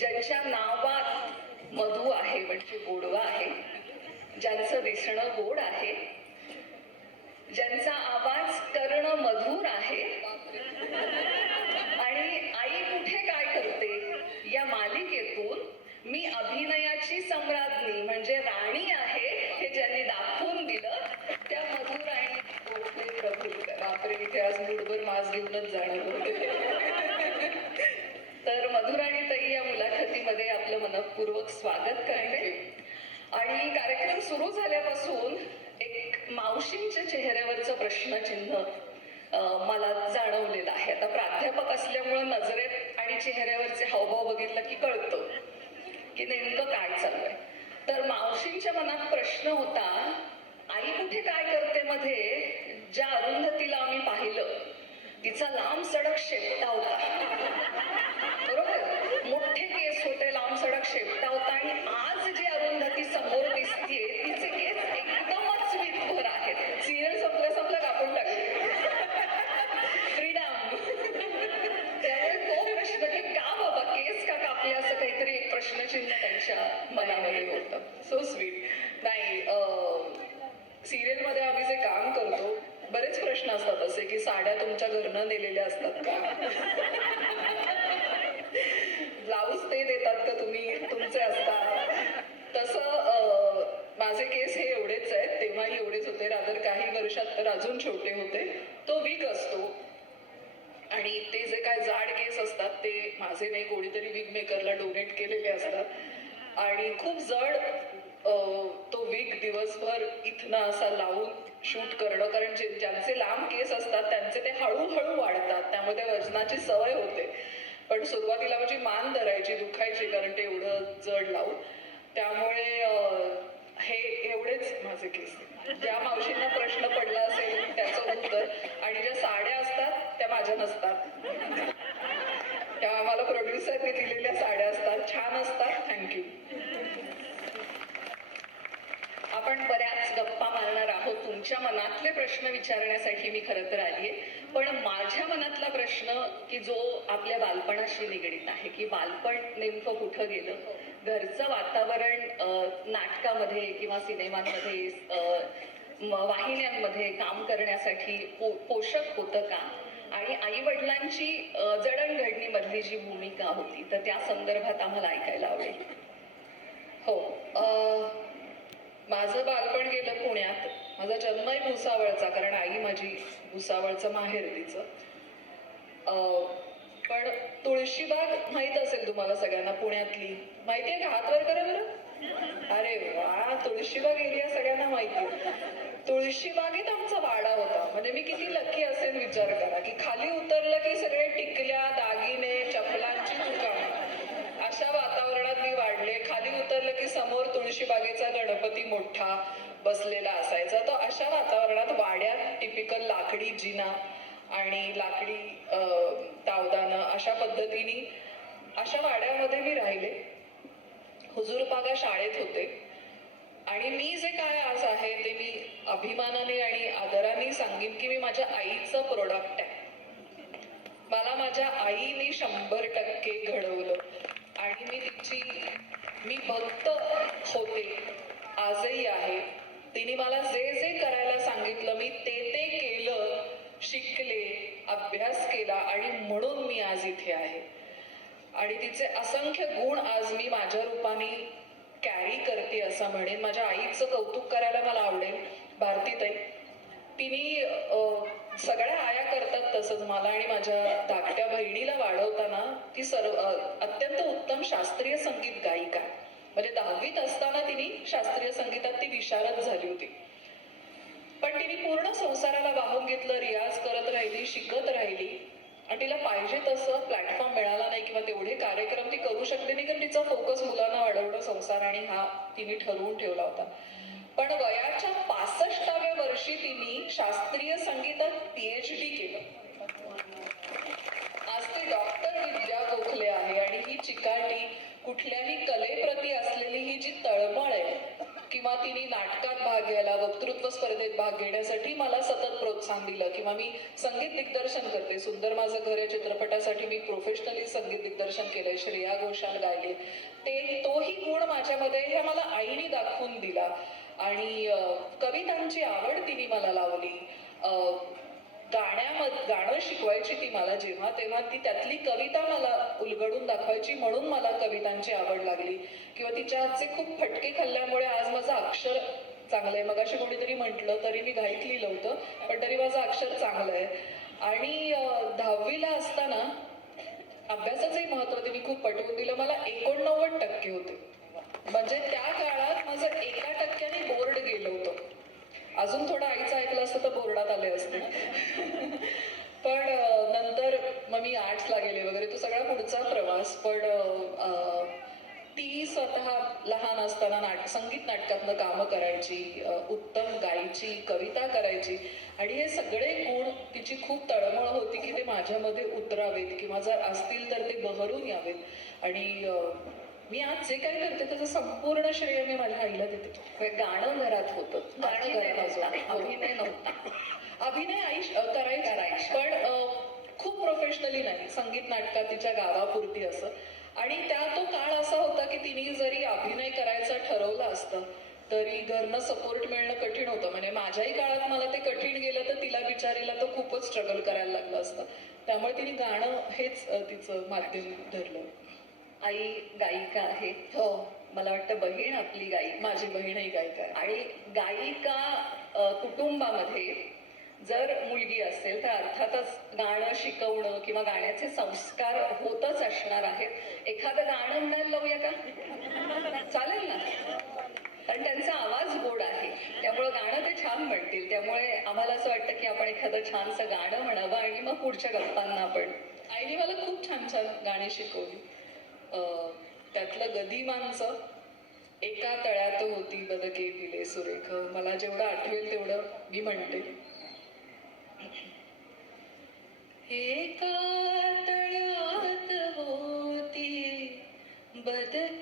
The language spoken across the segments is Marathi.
ज्यांच्या नावात मधु आहे म्हणजे गोडवा आहे ज्यांचं दिसणं गोड आहे ज्यांचा आवाज करणं मधुर आहे आणि आई कुठे काय करते? या मालिकेतून मी अभिनयाची सम्राज्ञी म्हणजे राणी आहे हे ज्यांनी दाखवून दिलं त्या मधुर आणि गोखले प्रभू बापरे इथे आज मूडभर मास घेऊनच जाणार होते. तर मधुराणी ताई या मुलाखतीमध्ये आपलं मनपूर्वक स्वागत करते. आणि कार्यक्रम सुरू झाल्यापासून एक मावशींच्या चेहऱ्यावरचं प्रश्नचिन्ह मला जाणवलेलं आहे. आता प्राध्यापक असल्यामुळं नजरेत आणि चेहऱ्यावरचे हावभाव बघितलं की कळतं की नेमकं काय चाललंय. तर मावशींच्या मनात प्रश्न होता आई कुठे काय करते मध्ये? ज्या अरुंधतीला आम्ही पाहिलं तिचा लांब सडक शेपटा होता. बरोबर? मोठे केस होते लांब सडक शेपटा होता आणि आज जी अरुंधती समोर दिसतीये तिचे केस एकदमच विधभर आहेत. सिरियल संपलं संपलं कापून टाकले फ्रीडम त्यामुळे तो प्रश्न की का बाबा केस का कापले असं काहीतरी एक प्रश्नचिन्ह त्यांच्या मनामध्ये होतं. सो स्वीट नाही सिरियलमध्ये आम्ही जे काम करतो बरेच प्रश्न असतात असे की साड्या तुमच्या घरनं नेलेल्या असतात का? ब्लाऊज ते देतात का तुम्ही? तुमचे असतात. तसं माझे केस हे एवढेच आहेत. तेव्हाही एवढेच होते. रादर काही वर्षात तर अजून छोटे होते. तो वीक असतो. आणि ते जे काय जाड केस असतात ते माझे नाही. कोणीतरी विग मेकरला डोनेट केलेले असतात. आणि खूप जड तो वीक दिवसभर इथनं असा लावून शूट करणं कारण जे ज्यांचे लांब केस असतात त्यांचे ते हळूहळू वाढतात. त्यामध्ये वजनाची सवय होते. पण सुरुवातीला माझी मान धरायची दुखायची कारण ते एवढं जड लावून. त्यामुळे हे एवढेच माझे केस ज्या मावशींना प्रश्न पडला असेल त्याचं उत्तर. आणि ज्या साड्या असतात त्या माझ्या नसतात. त्या आम्हाला प्रोड्युसरने दिलेल्या साड्या असतात छान असतात थँक्यू आपण बऱ्याच गप्पा मारणार आहोत तुमच्या मनातले प्रश्न विचारण्यासाठी मी खरं तर आलीये पण माझ्या मनातला प्रश्न की जो आपल्या बालपणाशी निगडीत आहे की बालपण नेमकं कुठं गेलं? घरचं वातावरण नाटकामध्ये किंवा सिनेमांमध्ये वाहिन्यांमध्ये काम करण्यासाठी पो पोषक होतं का? आणि आई वडिलांची जडणघडणीमधली जी भूमिका होती तर त्या संदर्भात आम्हाला ऐकायला आवडेल. हो अं, माझं बालपण गेलं पुण्यात. माझा जन्मही भुसावळचा कारण आई माझी भुसावळचं माहेर तिचं. अं, पण तुळशीबाग माहीत असेल तुम्हाला सगळ्यांना पुण्यातली? माहितीये का? हात वर करा बरं. अरे वा तुळशीबाग एरिया सगळ्यांना माहिती तुळशीबागेत आमचा वाडा होता. म्हणजे मी किती लकी असेल विचार करा. की खाली उतरलं की सगळे टिकल्या दागिने चपलांची दुकान. अशा वातावरणात मी वाढले. खाली उतरलं की समोर तुळशीबागेचा गणपती मोठा. बसलेला असायचा. तो अशा वातावरणात वाड्यात टिपिकल लाकडी जिना आणि लाकडी तावदानं अशा पद्धतीने अशा वाड्यामध्ये मी राहिले. हुजूरपागा शाळेत होते. आणि मी जे काय आज आहे ते मी अभिमानाने आणि आदराने सांगेन की मी माझ्या आईचं प्रोडक्ट आहे. मला माझ्या आईने शंभर टक्के घडवलं. आणि मी तिची मी भक्त होते. आजही आहे. तिने मला जे जे करायला सांगितलं मी ते ते केलं शिकले अभ्यास केला आणि म्हणून मी आज इथे आहे. आणि तिचे असंख्य गुण आज मी माझ्या रूपाने कॅरी करते असं म्हणेन. माझ्या आईचं कौतुक करायला मला आवडेल. भारतीताई तिने सगळ्या आया करतात तसंच मला आणि माझ्या धाकट्या बहिणीला वाढवताना ती सर्व अत्यंत उत्तम शास्त्रीय संगीत गायिका. आहे. म्हणजे दहावीत असताना तिने शास्त्रीय संगीतात ती विशारद झाली होती. पण तिने पूर्ण संसाराला वाहून घेतलं रियाज करत राहिली शिकत राहिली. आणि तिला पाहिजे तसं प्लॅटफॉर्म मिळाला नाही किंवा तेवढे कार्यक्रम ती करू शकते नाही कारण तिचा फोकस मुलांना वाढवणं संसार आणि हा तिने ठरवून ठेवला होता. पण वयाच्या पासष्टाव्या वर्षी तिने शास्त्रीय संगीतात पीएच डी केलं. आज ते डॉक्टर विद्या गोखले आहे आणि ही चिकाटी कुठल्याही कलेप्रती किंवा तिने नाटकात भाग घ्यायला वक्तृत्व स्पर्धेत भाग घेण्यासाठी मला सतत प्रोत्साहन दिलं. किंवा मी संगीत दिग्दर्शन करते. सुंदर माझं घर या चित्रपटासाठी मी प्रोफेशनली संगीत दिग्दर्शन केलंय. श्रेया घोषाल गायले. ते तोही गुण माझ्यामध्ये हे मला आईने दाखवून दिला. आणि कवितांची आवड तिने मला लावली. गाण्यामध गाण्यामध्ये गाणं शिकवायची ती मला जेव्हा तेव्हा ती त्यातली कविता मला उलगडून दाखवायची म्हणून मला कवितांची आवड लागली. किंवा तिच्या हातचे खूप फटके खाल्ल्यामुळे आज माझं अक्षर चांगलं आहे मगाशी कोणीतरी म्हटलं तरी मी घाईत लिहिलं होतं पण तरी माझं अक्षर चांगलं आहे आणि दहावीला असताना अभ्यासाचंही महत्त्व ते मी खूप पटवून दिलं. मला एकोणनव्वद टक्के होते. म्हणजे त्या काळात माझं एका टक्क्याने बोर्ड गेलं होतं. अजून थोडं आईचं ऐकलं असतं तर बोर्डात आले असते पण अं, नंतर मग मी आर्ट्सला गेले वगैरे तो सगळा पुढचा प्रवास पण ती स्वतः लहान असताना नाट संगीत नाटकातनं कामं करायची उत्तम गायची कविता करायची. आणि हे सगळे गुण तिची खूप तळमळ होती की ते माझ्यामध्ये उतरावेत किंवा जर असतील तर ते बहरून यावेत. आणि मी आज जे काय करते त्याचं संपूर्ण श्रेय मी माझ्या आईला देते. गाणं घरात होतं. गाणं अभिनय घरात. अभिनय नव्हता. अभिनय आई करायची. पण खूप प्रोफेशनली नाही संगीत नाटकात तिच्या गावापुरती असं. आणि त्या तो काळ असा होता की तिने जरी अभिनय करायचं ठरवलं असतं तरी घरनं सपोर्ट मिळणं कठीण होतं. म्हणजे माझ्याही काळात मला ते कठीण गेलं तर तिला बिचारीला तर खूपच स्ट्रगल करायला लागलं असतं. त्यामुळे तिने गाणं हेच तिचं माध्यम धरलं. आई गायिका आहे हो. मला वाटतं बहीण आपली गायिका. माझी बहीणही गायिका आहे. आणि गायिका कुटुंबामध्ये जर मुलगी असेल तर अर्थातच गाणं शिकवणं किंवा गाण्याचे संस्कार होतच असणार आहेत. एखादं गाणं म्हणायला लावूया का? चालेल ना? कारण त्यांचा आवाज गोड आहे. त्यामुळे गाणं ते छान म्हणतील. त्यामुळे आम्हाला असं वाटतं की आपण एखादं छानसं गाणं म्हणावं आणि मग पुढच्या गप्पांना आपण आईने मला खूप छान छान गाणी शिकवली. अं, त्यातलं गदिमांचं एका तळ्यात होती बदके दिले सुरेख. मला जेवढं आठवेल तेवढं मी म्हणते. एका तळ्यात होती बदके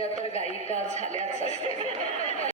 त्या तर गायिका झाल्या.